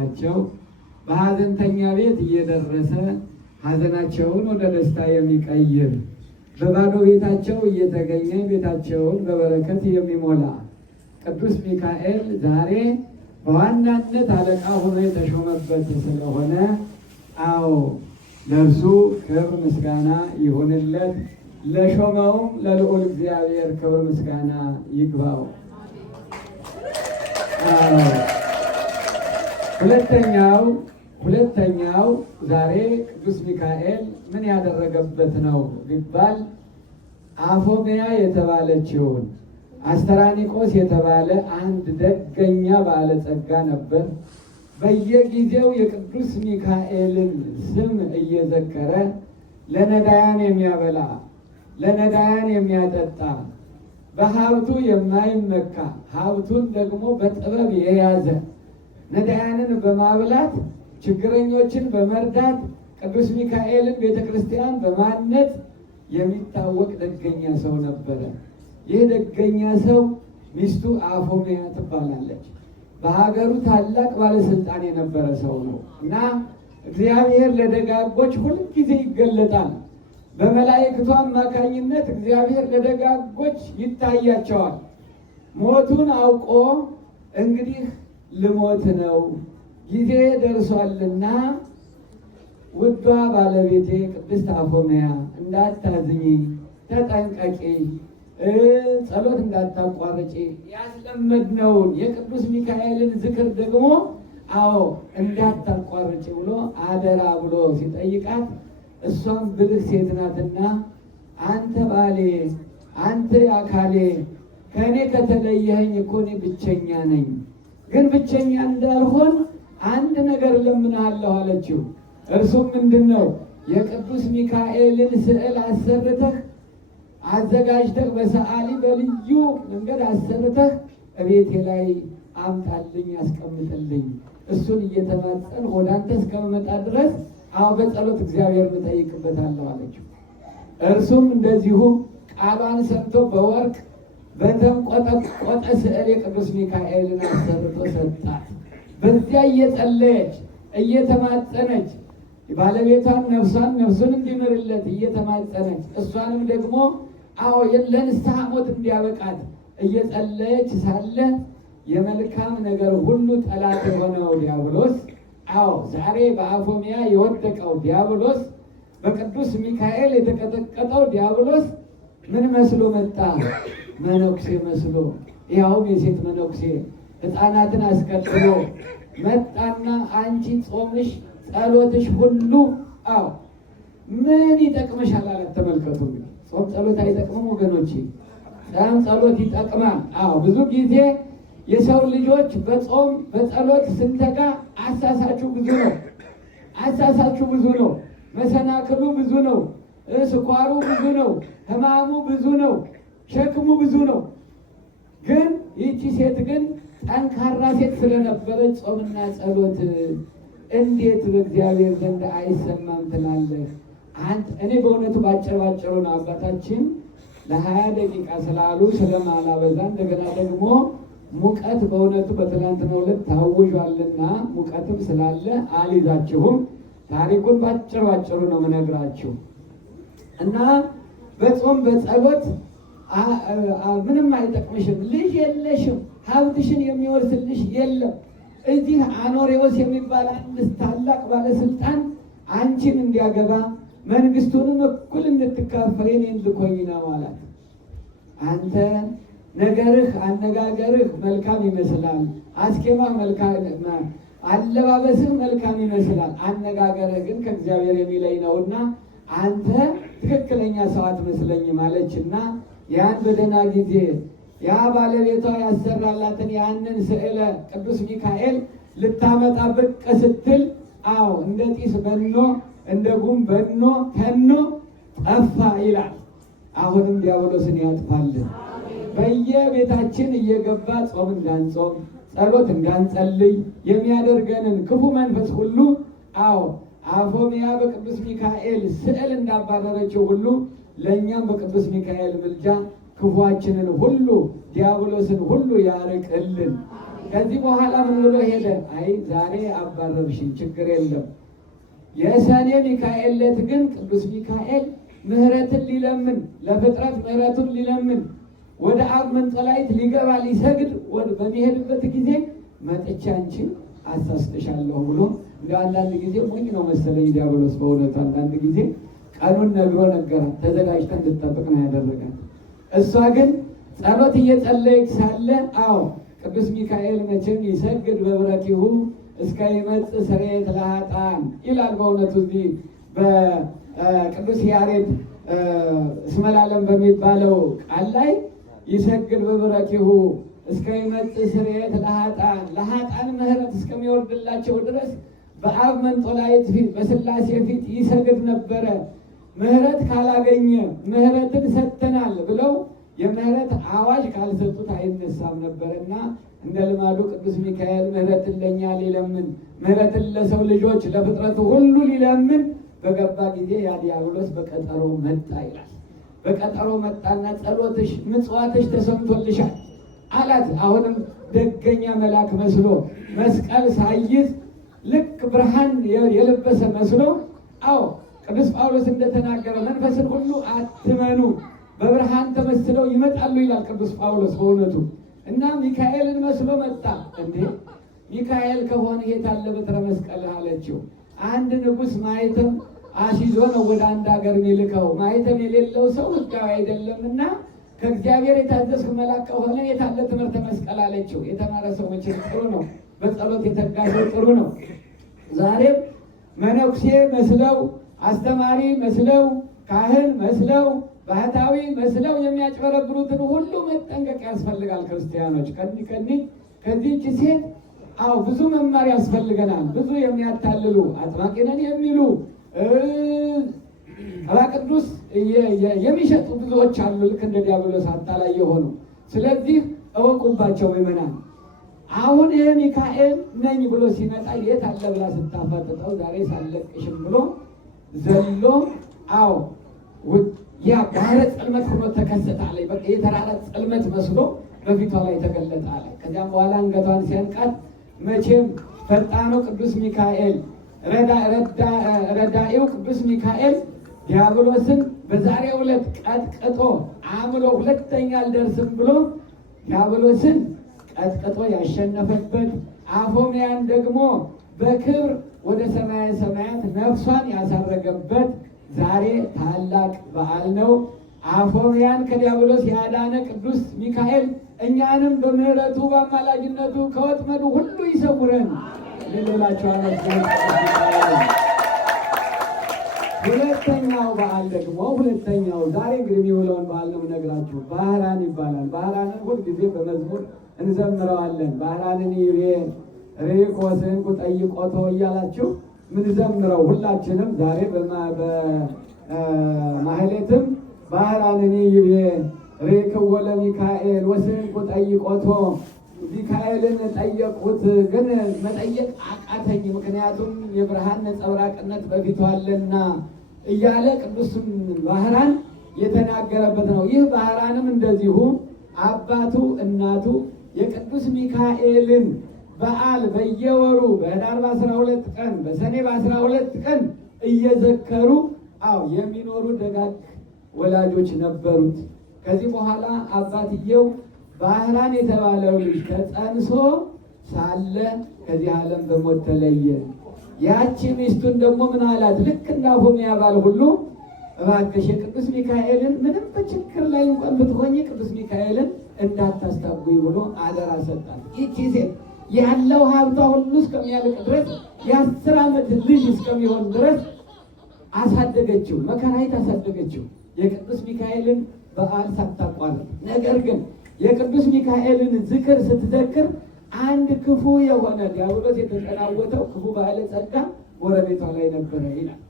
የሚያስመስላቸው በሐዘንተኛ ቤት እየደረሰ ሐዘናቸውን ወደ ደስታ የሚቀይር በባዶ ቤታቸው እየተገኘ ቤታቸውን በበረከት የሚሞላ ቅዱስ ሚካኤል ዛሬ በዋናነት አለቃ ሆኖ የተሾመበት ስለሆነ አዎ ለእርሱ ክብር ምስጋና ይሁንለት። ለሾመውም ለልዑል እግዚአብሔር ክብር ምስጋና ይግባው። ሁለተኛው ዛሬ ቅዱስ ሚካኤል ምን ያደረገበት ነው ቢባል አፎምያ የተባለችውን አስተራኒቆስ የተባለ አንድ ደገኛ ባለጸጋ ነበር። በየጊዜው የቅዱስ ሚካኤልን ስም እየዘከረ ለነዳያን የሚያበላ ለነዳያን የሚያጠጣ በሀብቱ የማይመካ ሀብቱን ደግሞ በጥበብ የያዘ ነዳያንን በማብላት ችግረኞችን በመርዳት ቅዱስ ሚካኤልን ቤተክርስቲያን በማነጽ የሚታወቅ ደገኛ ሰው ነበረ። ይህ ደገኛ ሰው ሚስቱ አፎምያ ትባላለች። በሀገሩ ታላቅ ባለስልጣን የነበረ ሰው ነው እና እግዚአብሔር ለደጋጎች ሁልጊዜ ይገለጣል። በመላእክቱ አማካኝነት እግዚአብሔር ለደጋጎች ይታያቸዋል። ሞቱን አውቆ እንግዲህ ልሞት ነው ጊዜ ደርሷልና ውዷ ባለቤቴ ቅድስት አፎምያ እንዳታዝኝ፣ ተጠንቀቂ፣ ጸሎት እንዳታቋርጪ፣ ያስለመድነውን የቅዱስ ሚካኤልን ዝክር ደግሞ አዎ እንዳታቋርጪ ብሎ አደራ ብሎ ሲጠይቃት እሷም ብልህ ሴት ናትና አንተ ባሌ፣ አንተ አካሌ፣ ከእኔ ከተለየኸኝ እኮ እኔ ብቸኛ ነኝ፣ ግን ብቸኛ እንዳልሆን አንድ ነገር እለምንሃለሁ አለችው። እርሱም ምንድን ነው? የቅዱስ ሚካኤልን ስዕል አሰርተህ አዘጋጅተህ በሰዓሊ በልዩ መንገድ አሰርተህ እቤቴ ላይ አምጣልኝ፣ ያስቀምጥልኝ። እሱን እየተማጸን ወደ አንተ እስከመጣ ድረስ አዎ በጸሎት እግዚአብሔር እጠይቅበታለሁ አለችው። እርሱም እንደዚሁ ቃሏን ሰምቶ በወርቅ በተንቆጠቆጠ ስዕል የቅዱስ ሚካኤልን አሰርቶ ሰጣት። በዚያ እየጸለየች እየተማጸነች ባለቤቷን ነፍሱን እንዲምርለት እየተማጸነች እሷንም ደግሞ አዎ ለንስሐ ሞት እንዲያበቃት እየጸለየች ሳለ የመልካም ነገር ሁሉ ጠላት የሆነው ዲያብሎስ አዎ ዛሬ በአፎምያ የወደቀው ዲያብሎስ በቅዱስ ሚካኤል የተቀጠቀጠው ዲያብሎስ ምን መስሎ መጣ? መነኩሴ መስሎ፣ ያውም የሴት መነኩሴ ሕፃናትን አስከትሎ መጣና አንቺ ጾምሽ ጸሎትሽ ሁሉ አዎ ምን ይጠቅምሻል አላት። ተመልከቱ፣ ጾም ጸሎት አይጠቅምም ወገኖቼ? ጾም ጸሎት ይጠቅማል። አዎ ብዙ ጊዜ የሰው ልጆች በጾም በጸሎት ስንተጋ አሳሳችሁ ብዙ ነው፣ መሰናክሉ ብዙ ነው፣ ስኳሩ ብዙ ነው፣ ሕማሙ ብዙ ነው፣ ሸክሙ ብዙ ነው። ግን ይቺ ሴት ግን ጠንካራ ሴት ስለነበረች ጾምና ጸሎት እንዴት በእግዚአብሔር ዘንድ አይሰማም ትላለህ? እኔ በእውነቱ ባጭሩ ነው አባታችን ለ20 ደቂቃ ስላሉ ስለማላበዛ እንደገና ደግሞ ሙቀት በእውነቱ በትናንትናው ዕለት ታውጇልና ሙቀትም ስላለ አልይዛችሁም። ታሪኩን ባጭሩ ነው የምነግራችሁ እና በጾም በጸሎት ምንም አይጠቅምሽም፣ ልጅ የለሽም፣ ሀብትሽን የሚወርስልሽ የለም። እዚህ አኖሬዎስ የሚባል አንድ ታላቅ ባለስልጣን አንቺን እንዲያገባ መንግስቱንም እኩል እንድትካፈል እኔን ልኮኝ ነው አላት። አንተ ነገርህ አነጋገርህ መልካም ይመስላል፣ አስኬማ መልካም፣ አለባበስህ መልካም ይመስላል፣ አነጋገርህ ግን ከእግዚአብሔር የሚለይ ነውና አንተ ትክክለኛ ሰው አትመስለኝም አለችና ያን በደህና ጊዜ ያ ባለቤቷ ያሰራላትን ያንን ስዕለ ቅዱስ ሚካኤል ልታመጣ ብቅ ስትል አዎ እንደ ጢስ በኖ እንደ ጉም በኖ ተኖ ጠፋ ይላል። አሁንም ዲያብሎስን ያጥፋልን። በየቤታችን እየገባ ጾም እንዳንጾም ጸሎት እንዳንጸልይ የሚያደርገንን ክፉ መንፈስ ሁሉ አዎ አፎምያ በቅዱስ ሚካኤል ስዕል እንዳባረረችው ሁሉ ለእኛም በቅዱስ ሚካኤል ምልጃ ክፉአችንን ሁሉ ዲያብሎስን ሁሉ ያርቅልን። ከዚህ በኋላ ምን ብሎ ሄደ? አይ ዛሬ አባረርሽኝ፣ ችግር የለም። የሰኔ ሚካኤል ዕለት ግን ቅዱስ ሚካኤል ምሕረትን ሊለምን ለፍጥረት ምሕረቱን ሊለምን ወደ አብ መንጦላዕት ሊገባ ሊሰግድ በሚሄድበት ጊዜ መጥቻ አንቺን አሳስተሻለሁ ብሎ እንደ አንዳንድ ጊዜ ሞኝ ነው መሰለኝ ዲያብሎስ። በእውነቱ አንዳንድ ጊዜ ቀኑን ነግሮ ነገራት፣ ተዘጋጅታ እንድትጠብቅ ነው ያደረጋት። እሷ ግን ጸሎት እየጸለየች ሳለ ቅዱስ ሚካኤል መቼም ይሰግድ በብረኪሁ እስከ ይመጽእ ስርየት ለኃጥአን ይላል። በእውነቱ እዚህ በቅዱስ ያሬድ እስመ ለዓለም በሚባለው ቃል ላይ ይሰግድ በብረኪሁ እስከ ይመጽእ ስርየት ለኃጥአን፣ ለኃጥአን ምሕረት እስከሚወርድላቸው ድረስ በአብ መንጦላዕት ፊት በሥላሴ ፊት ይሰግድ ነበረ። ምሕረት ካላገኘ ምሕረትን ሰጥተናል ብለው የምሕረት አዋጅ ካልሰጡት አይነሳም ነበርና እንደ ልማዱ ቅዱስ ሚካኤል ምሕረትን ለእኛ ሊለምን ምሕረትን ለሰው ልጆች ለፍጥረቱ ሁሉ ሊለምን በገባ ጊዜ ያ ዲያብሎስ በቀጠሮ መጣ ይላል። በቀጠሮ መጣና ጸሎትሽ ምጽዋትሽ ተሰምቶልሻል አላት። አሁንም ደገኛ መልአክ መስሎ መስቀል ሳይዝ ልክ ብርሃን የለበሰ መስሎ ቅዱስ ጳውሎስ እንደተናገረ መንፈስን ሁሉ አትመኑ በብርሃን ተመስለው ይመጣሉ ይላል ቅዱስ ጳውሎስ በእውነቱ። እና ሚካኤልን መስሎ መጣ። እንዴ ሚካኤል ከሆነ የት አለ በትረ መስቀል አለችው። አንድ ንጉሥ ማኅተም አስይዞ ነው ወደ አንድ ሀገር የሚልከው። ማኅተም የሌለው ሰው ሕጋዊ አይደለምና ከእግዚአብሔር የታዘዝክ መልአክ ከሆነ የት አለ ትምህርተ መስቀል አለችው። የተማረ ሰው መቼም ጥሩ ነው፣ በጸሎት የተጋ ሰው ጥሩ ነው። ዛሬም መነኩሴ መስለው አስተማሪ መስለው ካህን መስለው ባህታዊ መስለው የሚያጭበረብሩትን ሁሉ መጠንቀቅ ያስፈልጋል። ክርስቲያኖች ከዚህች ሴት ብዙ መማር ያስፈልገናል። ብዙ የሚያታልሉ አጥማቂ ነን የሚሉ ጠባ ቅዱስ የሚሸጡ ብዙዎች አሉ፣ ልክ እንደ ዲያብሎስ አታላይ የሆኑ። ስለዚህ እወቁባቸው ምእመናን። አሁን ይሄ ሚካኤል ነኝ ብሎ ሲመጣ የት አለ ብላ ስታፈጥጠው ዛሬ ሳለቅሽም ብሎ ዘሎ ያ ባህረ ጽልመት ሆኖ ተከሰተ አለ። በቃ የተራራ ጽልመት መስሎ በፊቷ ላይ ተገለጠ አለ። ከዚያም በኋላ አንገቷን ሲያንቃት መቼም ፈጣኑ ቅዱስ ሚካኤል ረዳኢው ቅዱስ ሚካኤል ዲያብሎስን በዛሬው ዕለት ቀጥቅጦ አምሎ ሁለተኛ አልደርስም ብሎ ዲያብሎስን ቀጥቅጦ ያሸነፈበት፣ አፎምያን ደግሞ በክብር ወደ ሰማየ ሰማያት ነፍሷን ያሳረገበት ዛሬ ታላቅ በዓል ነው። አፎምያን ከዲያብሎስ ያዳነ ቅዱስ ሚካኤል እኛንም በምሕረቱ በአማላጅነቱ ከወጥመዱ ሁሉ ይሰውረን። ሌላቸው ሁለተኛው በዓል ደግሞ ዛሬ እንግዲህ የሚውለውን በዓል ነው የምነግራችሁ። ባህራን ይባላል። ባህራንን ሁልጊዜ በመዝሙር እንዘምረዋለን። ባህራንን ይቤ ሬቆስን ቁጠይቆቶ እያላችሁ ምንዘምረው ሁላችንም ዛሬ በማህሌትም ባህራንን ይቤ ሬክዎ ለሚካኤል ወስን ቁጠይቆቶ ሚካኤልን ጠየቁት፣ ግን መጠየቅ አቃተኝ፣ ምክንያቱም የብርሃን ነጸብራቅነት በፊቱ አለና እያለ ቅዱስም ባህራን የተናገረበት ነው። ይህ ባህራንም እንደዚሁ አባቱ እናቱ የቅዱስ ሚካኤልን በዓል በየወሩ በኅዳር በ12 ቀን በሰኔ በ12 ቀን እየዘከሩ የሚኖሩ ደጋግ ወላጆች ነበሩት። ከዚህ በኋላ አባትየው ባህራን የተባለው ልጅ ተጸንሶ ሳለ ከዚህ ዓለም በሞት ተለየ። ያቺ ሚስቱን ደግሞ ምን አላት? ልክ እንደ አፎምያ ባል ሁሉ እባክሽ የቅዱስ ሚካኤልን ምንም በችግር ላይ እንኳን ብትሆኚ ቅዱስ ሚካኤልን እንዳታስታጉኝ ብሎ አደራ ሰጣት። ይቺ ሴት ያለው ሀብቷ ሁሉ እስከሚያልቅ ድረስ የ10 ዓመት ልጅ እስከሚሆን ድረስ አሳደገችው፣ መከራይት አሳደገችው የቅዱስ ሚካኤልን በዓል ሳታቋርጥ። ነገር ግን የቅዱስ ሚካኤልን ዝክር ስትዘክር አንድ ክፉ የሆነ ዲያብሎስ የተጠናወተው ክፉ ባለጸጋ ጎረቤቷ ላይ ነበረ ይላል።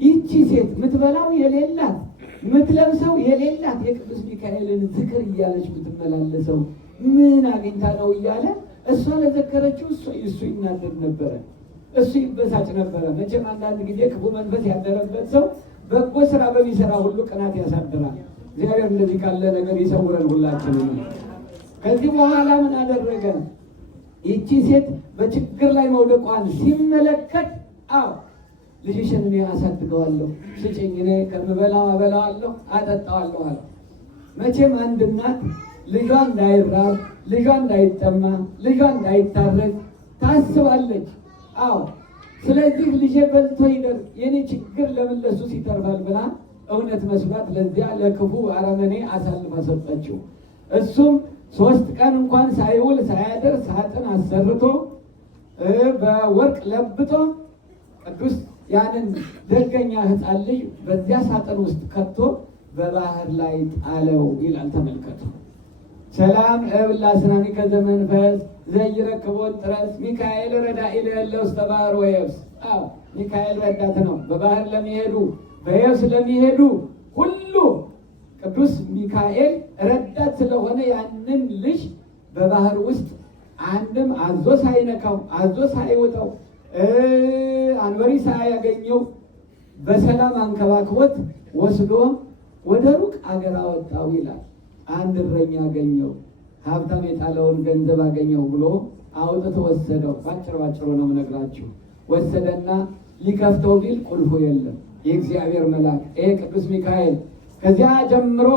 ይቺ ሴት ምትበላው የሌላት ምትለብሰው የሌላት የቅዱስ ሚካኤልን ዝክር እያለች ምትመላለሰው ምን አግኝታ ነው እያለ እሷ ለዘከረችው እሱ ይናደድ ነበረ፣ እሱ ይበሳጭ ነበረ። መቼም አንዳንድ ጊዜ ክፉ መንፈስ ያደረበት ሰው በጎ ስራ በሚሰራ ሁሉ ቅናት ያሳድራል። እግዚአብሔር እንደዚህ ካለ ነገር ይሰውረን ሁላችንም። ከዚህ በኋላ ምን አደረገ? ይቺ ሴት በችግር ላይ መውደቋን ሲመለከት ልጅሽን እኔ አሳድገዋለሁ፣ ስጭኝ፣ እኔ ከምበላው አበላዋለሁ፣ አጠጣዋለሁ አለ። መቼም አንድ እናት ልጇ እንዳይራብ፣ ልጇ እንዳይጠማ፣ ልጇ እንዳይታረግ ታስባለች። ስለዚህ ልጄ በልቶ ይደር፣ የኔ ችግር ለምን ለሱስ ይተርፋል ብላ እውነት መስሏት ለዚያ ለክፉ አረመኔ አሳልፋ ሰጠችው። እሱም 3 ቀን እንኳን ሳይውል ሳያደር ሳጥን አሰርቶ በወርቅ ለብጦ ቅዱስ ያንን ደገኛ ሕፃን ልጅ በዚያ ሳጥን ውስጥ ከቶ በባህር ላይ ጣለው ይላል። ተመልከቱ። ሰላም እብል ለአስናኒከ ዘመንፈስ ዘይረክቦን ጥረት ሚካኤል ረዳኢ ለእለ ውስተ ባህር ወየብስ። ሚካኤል ረዳት ነው። በባህር ለሚሄዱ በየብስ ለሚሄዱ ሁሉ ቅዱስ ሚካኤል ረዳት ስለሆነ ያንን ልጅ በባህር ውስጥ አንድም አዞ ሳይነካው አዞ ሳይውጠው አንበሪ ሳያገኘው በሰላም አንከባክቦት ወስዶ ወደ ሩቅ አገር አወጣው ይላል። አንድ እረኛ አገኘው፣ ሀብታም የጣለውን ገንዘብ አገኘው ብሎ አውጥቶ ወሰደው። ባጭሩ ነው የምነግራችሁ። ወሰደና ሊከፍተው ቢል ቁልፉ የለም። የእግዚአብሔር መልአክ ይሄ ቅዱስ ሚካኤል ከዚያ ጀምሮ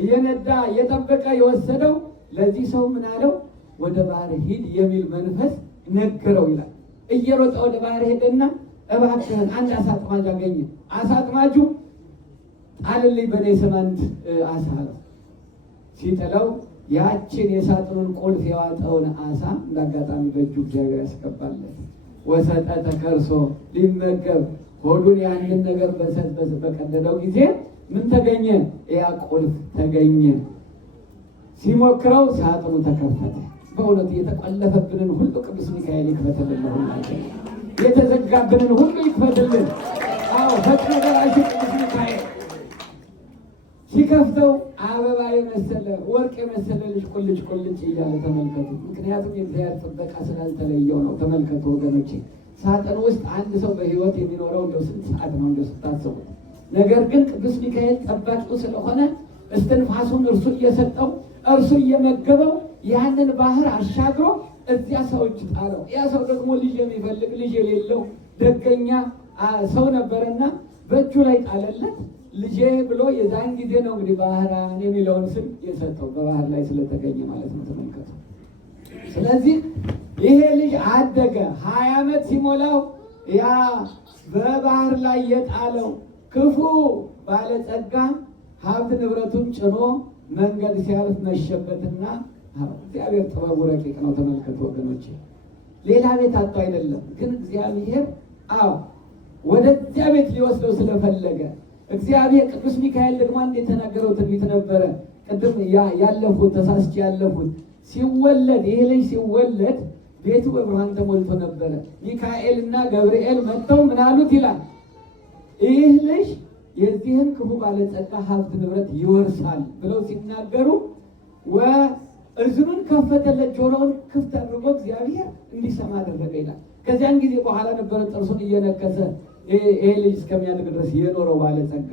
እየነዳ እየጠበቀ የወሰደው ለዚህ ሰው ምን አለው? ወደ ባህር ሂድ የሚል መንፈስ ነገረው ይላል። እየሮጠ ወደ ባህር ሄደና እባክህን አንድ አሳ አጥማጅ አገኘ። አሳ አጥማጁ ጣልልኝ በኔ ስም አንድ አሳ አለው። ሲጥለው ያችን የሳጥኑን ቁልፍ የዋጠውን አሳ እንዳጋጣሚ በእጁ እግዚአብሔር ያስገባለት። ወሰጠተ ከርሶ ሊመገብ ሆዱን ያንን ነገር በቀደደው ጊዜ ምን ተገኘ? ያ ቁልፍ ተገኘ። ሲሞክረው ሳጥኑ ተከፈተ። በእውነቱ የተቆለፈብንን ሁሉ ቅዱስ ሚካኤል ይክፈትልን። ሁላችን የተዘጋብንን ሁሉ ይክፈትልን። ፈጥኖ ደራሽ ቅዱስ ሚካኤል ሲከፍተው አበባ የመሰለ ወርቅ የመሰለ ልጅ ቁልጭ ቁልጭ እያለ ተመልከቱ። ምክንያቱም የእግዚአብሔር ጥበቃ ስላልተለየው ነው። ተመልከቱ ወገኖቼ፣ ሳጥን ውስጥ አንድ ሰው በሕይወት የሚኖረው እንደው ስንት ሰዓት ነው እንደው ስታስቡት። ነገር ግን ቅዱስ ሚካኤል ጠባቂው ስለሆነ እስትንፋሱን እርሱ እየሰጠው እርሱ እየመገበው ያንን ባህር አሻግሮ እዚያ ሰዎች ጣለው። ያ ሰው ደግሞ ልጅ የሚፈልግ ልጅ የሌለው ደገኛ ሰው ነበረና በእጁ ላይ ጣለለት። ልጄ ብሎ የዛን ጊዜ ነው እንግዲህ ባህራን የሚለውን ስም የሰጠው በባህር ላይ ስለተገኘ ማለት ነው። ተመልከቱ። ስለዚህ ይሄ ልጅ አደገ። 20 ዓመት ሲሞላው ያ በባህር ላይ የጣለው ክፉ ባለጸጋ ሀብት ንብረቱን ጭኖ መንገድ ሲያልፍ መሸበትና እግዚአብሔር ጥበቡ ረቂቅ ነው። ተመልከቱ ወገኖቼ፣ ሌላ ቤት አጥቶ አይደለም፣ ግን እግዚአብሔር ወደዚያ ቤት ሊወስደው ስለፈለገ እግዚአብሔር ቅዱስ ሚካኤል ደግሞ አንድ የተናገረው ትንቢት ነበረ። ቅድም ያለፉት ተሳስቼ ያለፉት ሲወለድ ይሄ ልጅ ሲወለድ ቤቱ በብርሃን ተሞልቶ ነበረ። ሚካኤልና ገብርኤል መጥተው ምን አሉት ይላል፣ ይህ ልጅ የዚህን ክፉ ባለጸጋ ሀብት ንብረት ይወርሳል ብለው ሲናገሩ እዝኑን ከፈተለት፣ ጆሮውን ክፍት አድርጎ እግዚአብሔር እንዲሰማ አደረገ ይላል። ከዚያን ጊዜ በኋላ ነበረ ጥርሱን እየነከሰ ይሄ ልጅ እስከሚያድግ ድረስ የኖረው ባለጸጋ።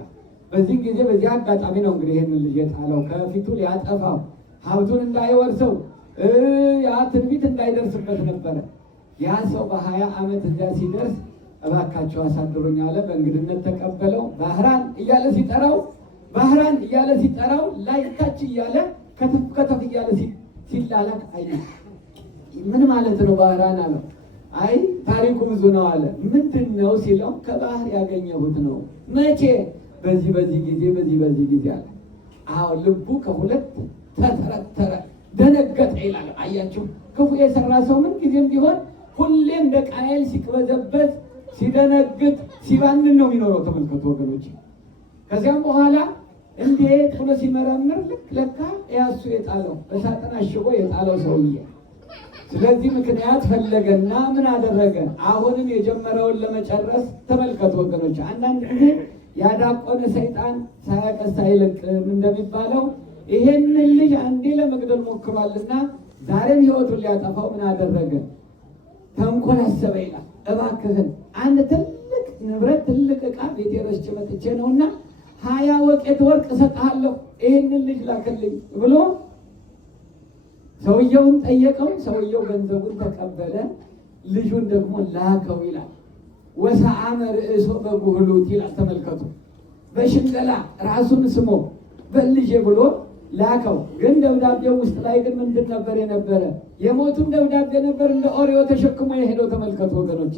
በዚህ ጊዜ በዚህ አጋጣሚ ነው እንግዲህ ይህንን ልጅ የጣለው፣ ከፊቱ ሊያጠፋው ሀብቱን እንዳይወርሰው ያ ትንቢት እንዳይደርስበት ነበረ። ያ ሰው በ20 ዓመት እዚያ ሲደርስ እባካቸው አሳድሩኝ አለ። በእንግድነት ተቀበለው። ባህራን እያለ ሲጠራው ላይ ታች እያለ ከተፍ እያለ ሲላላክ አይ ምን ማለት ነው ባህራን አለው። አይ ታሪኩ ብዙ ነው አለ። ምንድን ነው ሲለው ከባህር ያገኘሁት ነው። መቼ? በዚህ ጊዜ አለ። ልቡ ከሁለት ተተረተረ፣ ደነገጠ ይላል። አያችሁ፣ ክፉ የሰራ ሰው ምን ጊዜም ቢሆን ሁሌ እንደ ቃየል ሲቅበዘበዝ፣ ሲደነግጥ፣ ሲባንን ነው የሚኖረው። ተመልከቱ ወገኖች። ከዚያም በኋላ እንዴት ብሎ ሲመረምር ለካ ያሱ የጣለው በሳጥን አሽጎ የጣለው ሰውዬ። ስለዚህ ምክንያት ፈለገና ምን አደረገ? አሁንም የጀመረውን ለመጨረስ ተመልከቱ ወገኖች። አንዳንድ ጊዜ ያዳቆነ ሰይጣን ሳያቀስ አይለቅም እንደሚባለው ይሄንን ልጅ አንዴ ለመግደል ሞክሯልና ዛሬም ሕይወቱን ሊያጠፋው ምን አደረገ? ተንኮል አሰበ ይላል። እባክህን አንድ ትልቅ ንብረት ትልቅ ዕቃ ቤቴ ረስቼ መጥቼ ነውና 20 ወቄት ወርቅ እሰጥሃለሁ፣ ይህንን ልጅ ላክልኝ ብሎ ሰውየውን ጠየቀው። ሰውየው ገንዘቡን ተቀበለ። ልጁን ደግሞ ላከው ይላል። ወሰአመ ርእሶ በጉህሉት ይላል። ተመልከቱ፣ በሽንገላ ራሱን ስሞ በልጄ ብሎ ላከው። ግን ደብዳቤው ውስጥ ላይ ግን ምንድን ነበር የነበረ? የሞቱን ደብዳቤ ነበር እንደ ኦሪዮ ተሸክሞ የሄደው። ተመልከቱ ወገኖቼ፣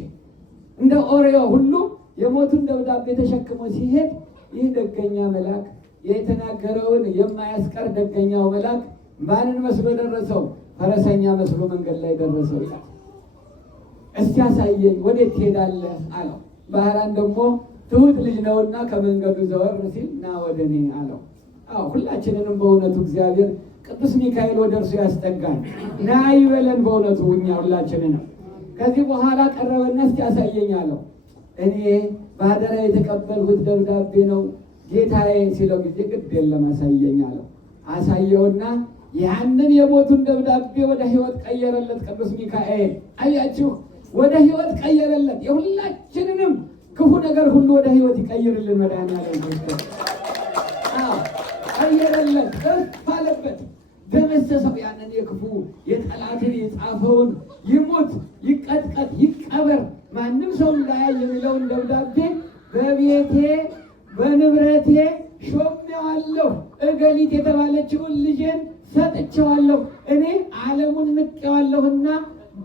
እንደ ኦሪዮ ሁሉ የሞቱን ደብዳቤ ተሸክሞ ሲሄድ ይህ ደገኛ መልአክ የተናገረውን የማያስቀር ደገኛው መልአክ ማንን መስሎ ደረሰው? ፈረሰኛ መስሎ መንገድ ላይ ደረሰው ይላል። እስቲ ያሳየኝ፣ ወዴት ትሄዳለህ አለው። ባህራን ደግሞ ትሁት ልጅ ነውና ከመንገዱ ዘወር ሲል ና ወደ እኔ አለው። አዎ ሁላችንንም በእውነቱ እግዚአብሔር ቅዱስ ሚካኤል ወደ እርሱ ያስጠጋል። ና ይበለን በእውነቱ እኛ ሁላችንንም። ከዚህ በኋላ ቀረበና እስቲ ያሳየኝ አለው። እኔ በአደራ የተቀበልሁት ደብዳቤ ነው ጌታዬ ሲለው ጊዜ ግድ የለም አሳየኝ አለው። አሳየውና ያንን የሞቱን ደብዳቤ ወደ ሕይወት ቀየረለት ቅዱስ ሚካኤል። አያችሁ፣ ወደ ሕይወት ቀየረለት። የሁላችንንም ክፉ ነገር ሁሉ ወደ ሕይወት ይቀይርልን መድኃኒዓለም ክርስቶስ። ቀየረለት፣ እፍ አለበት፣ ደመሰሰው። ያንን የክፉ የጠላትን የጻፈውን ይሙት፣ ይቀጥቀጥ፣ ይቀበር፣ ማንም ሰው እንዳያይ የሚለውን ደብዳቤ በቤቴ በንብረቴ ሾሜዋለሁ፣ እገሊት የተባለችውን ልጄን ሰጥቼዋለሁ፣ እኔ ዓለሙን ንቄዋለሁና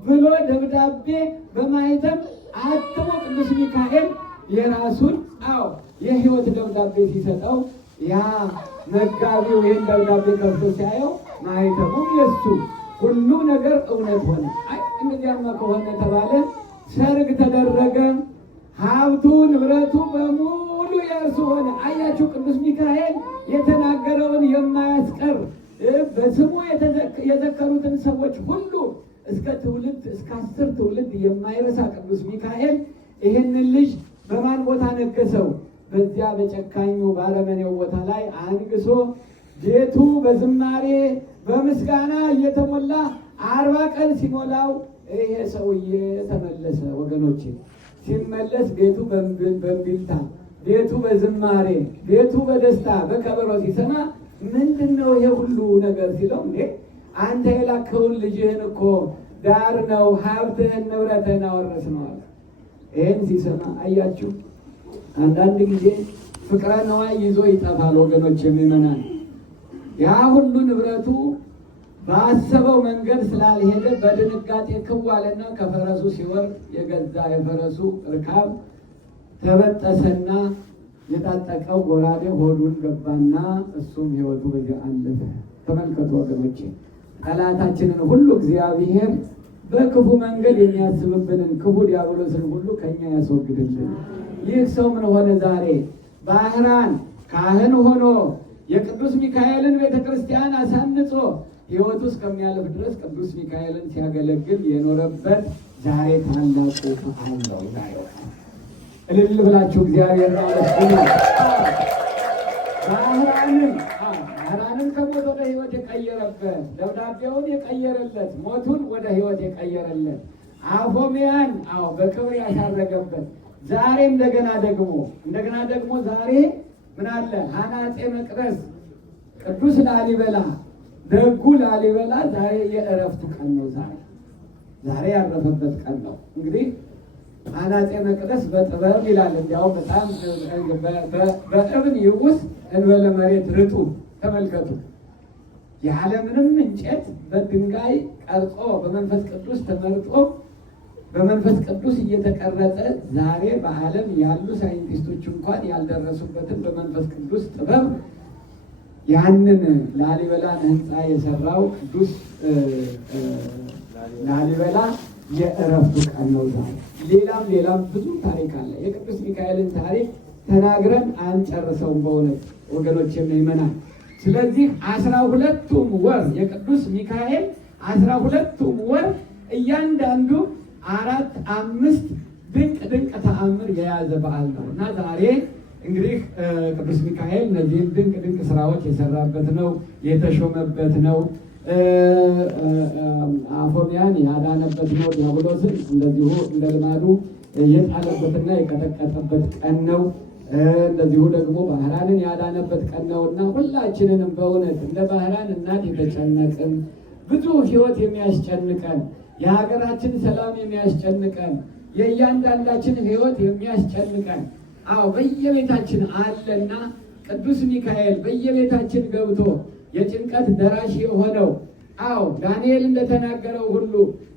ብሎ ደብዳቤ በማኅተም አትሞ ቅዱስ ሚካኤል የራሱን የሕይወት ደብዳቤ ሲሰጠው ያ መጋቢው ይህን ደብዳቤ ከፍቶ ሲያየው ማኅተሙም የሱ ሁሉ ነገር እውነት ሆነ። እንደዚያማ ከሆነ ተባለ፣ ሰርግ ተደረገ፣ ሀብቱ ንብረቱ በሙሉ የእርሱ ሆነ። አያችሁ፣ ቅዱስ ሚካኤል የተናገረውን የማያስቀር በስሙ የዘከሩትን ሰዎች ሁሉ እስከ ትውልድ እስከ 10 ትውልድ የማይረሳ ቅዱስ ሚካኤል ይህንን ልጅ በማን ቦታ ነገሰው? በዚያ በጨካኙ ባረመኔው ቦታ ላይ አንግሶ ቤቱ በዝማሬ በምስጋና እየተሞላ 40 ቀን ሲሞላው ይሄ ሰውዬ ተመለሰ። ወገኖቼ ሲመለስ ቤቱ በእምቢልታ፣ ቤቱ በዝማሬ፣ ቤቱ በደስታ በከበሮ ሲሰማ ምንድን ነው ይሄ ሁሉ ነገር ሲለው፣ እንዴ አንተ የላከውን ልጅህን እኮ ዳር ነው ሀብትህን ንብረትህን አወረስ ነው አለ። ይህን ሲሰማ አያችሁ፣ አንዳንድ ጊዜ ፍቅረ ነዋይ ይዞ ይጠፋል ወገኖች የሚመናል። ያ ሁሉ ንብረቱ ባሰበው መንገድ ስላልሄደ በድንጋጤ ክው አለና ከፈረሱ ሲወርድ የገዛ የፈረሱ እርካብ ተበጠሰና የታጠቀው ጎራዴ ሆዱን ገባና እሱም ሕይወቱ በዚያ አለፈ። ተመልከቱ ወገኖቼ፣ ጠላታችንን ሁሉ እግዚአብሔር በክፉ መንገድ የሚያስብብንን ክፉ ዲያብሎስን ሁሉ ከኛ ያስወግድልን። ይህ ሰው ምን ሆነ? ዛሬ ባህራን ካህን ሆኖ የቅዱስ ሚካኤልን ቤተክርስቲያን አሳንጾ ሕይወቱ እስከሚያልፍ ድረስ ቅዱስ ሚካኤልን ሲያገለግል የኖረበት ዛሬ ታላቁ በዓል ነው። እልል ብላችሁ እግዚአብሔር አመስግኑ። ባህራንን ከሞት ወደ ሕይወት የቀየረበት፣ ደብዳቤውን የቀየረለት፣ ሞቱን ወደ ሕይወት የቀየረለት፣ አፎምያን በክብር ያሳረገበት፣ ዛሬ እንደገና ደግሞ ዛሬ ምን አለ? አናፄ መቅደስ ቅዱስ ላሊበላ ደጉ ላሊበላ ዛሬ የእረፍቱ ቀን ነው። ዛሬ ያረፈበት ቀን ነው። እንግዲህ አናፄ መቅደስ በጥበብ ይላል። እንዲያውም በጣም በእብን ይውስ እንበለ መሬት ርጡ። ተመልከቱ፣ ያለምንም እንጨት በድንጋይ ቀርጾ በመንፈስ ቅዱስ ተመርጦ በመንፈስ ቅዱስ እየተቀረጸ ዛሬ በዓለም ያሉ ሳይንቲስቶች እንኳን ያልደረሱበትን በመንፈስ ቅዱስ ጥበብ ያንን ላሊበላን ሕንፃ የሰራው ቅዱስ ላሊበላ የእረፍቱ ቀን ነው ዛሬ። ሌላም ብዙ ታሪክ አለ። የቅዱስ ሚካኤልን ታሪክ ተናግረን አንጨርሰውም በእውነት ወገኖች ይመናል። ስለዚህ 12ቱም ወር የቅዱስ ሚካኤል 12ቱም ወር እያንዳንዱ 4-5 ድንቅ ተአምር የያዘ በዓል ነው እና ዛሬ እንግዲህ ቅዱስ ሚካኤል እነዚህም ድንቅ ስራዎች የሰራበት ነው፣ የተሾመበት ነው። አፎምያን ያዳነበት ነው። ዲያብሎስን እንደዚሁ እንደ ልማዱ የጣለበትና የቀጠቀጠበት ቀን ነው። እንደዚሁ ደግሞ ባህራንን ያዳነበት ቀን ነው እና ሁላችንንም በእውነት እንደ ባህራን እናት የተጨነቅን ብዙ ሕይወት የሚያስጨንቀን የሀገራችን ሰላም የሚያስጨንቀን የእያንዳንዳችን ሕይወት የሚያስጨንቀን አዎ በየቤታችን አለና ቅዱስ ሚካኤል በየቤታችን ገብቶ የጭንቀት ደራሽ የሆነው አዎ ዳንኤል እንደተናገረው ሁሉ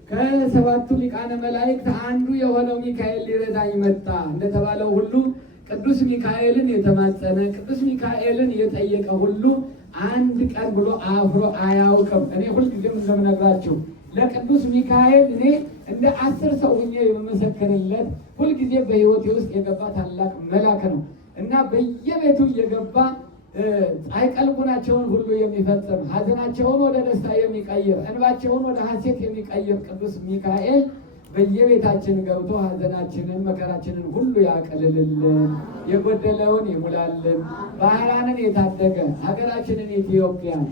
ከሰባቱ ሊቃነ መላእክት አንዱ የሆነው ሚካኤል ሊረዳኝ መጣ እንደተባለው ሁሉ ቅዱስ ሚካኤልን የተማጸነ ቅዱስ ሚካኤልን የጠየቀ ሁሉ አንድ ቀን ብሎ አፍሮ አያውቅም። እኔ ሁልጊዜም እንደምነግራችሁ ለቅዱስ ሚካኤል እኔ እንደ 10 ሰው ሆኜ የመሰከርለት ሁልጊዜ በሕይወቴ ውስጥ የገባ ታላቅ መልአክ ነው እና በየቤቱ እየገባ አይቀልቡናቸውን ሁሉ የሚፈጽም ሐዘናቸውን ወደ ደስታ የሚቀይር እንባቸውን ወደ ሐሴት የሚቀይር ቅዱስ ሚካኤል በየቤታችን ገብቶ ሐዘናችንን መከራችንን ሁሉ ያቀልልልን፣ የጎደለውን ይሙላልን፣ ባህራንን የታደገ ሀገራችንን ኢትዮጵያን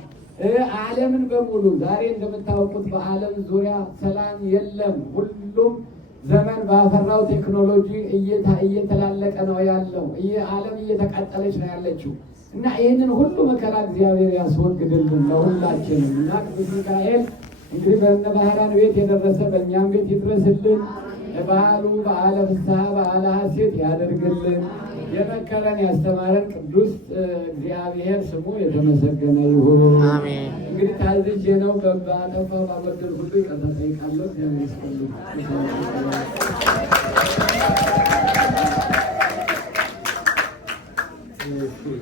ዓለምን በሙሉ ዛሬ እንደምታውቁት በዓለም ዙሪያ ሰላም የለም። ሁሉም ዘመን ባፈራው ቴክኖሎጂ እየተላለቀ ነው ያለው። ዓለም እየተቃጠለች ነው ያለችው እና ይህንን ሁሉ መከራ እግዚአብሔር ያስወግድልን ለሁላችንም እና ቅዱስ ሚካኤል እንግዲህ በእነ ባህራን ቤት የደረሰ በእኛም ቤት ይድረስልን። በዓሉ በዓለ ፍስሐ በዓለ ሐሴት ያደርግልን። የመከረን ያስተማረን ቅዱስ እግዚአብሔር ስሙ የተመሰገነ ይሁን። እንግዲህ ታዝዤ ነው ባጠፋው ባበደል ሁሉ ይቅርታ ጠይቃለሁ።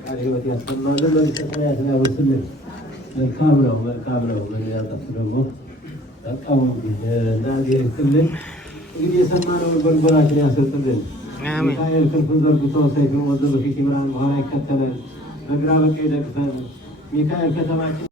ቃለ ሕይወት ያሰማልን፣ መንግሥተ ሰማያትን ያወርስልን። መልካም ነው፣ መልካም ነው። ያጠፍ ደግሞ በቃው እና ክልል እንግዲህ የሰማነውን በልቦናችን ያሰርጥልን። ሚካኤል ክንፉን ዘርግቶ ሰይፉን ወዘ በፊት ይምራን፣ በኋላ ይከተለን፣ በግራ በቀኝ ደግፈን። ሚካኤል ከተማችን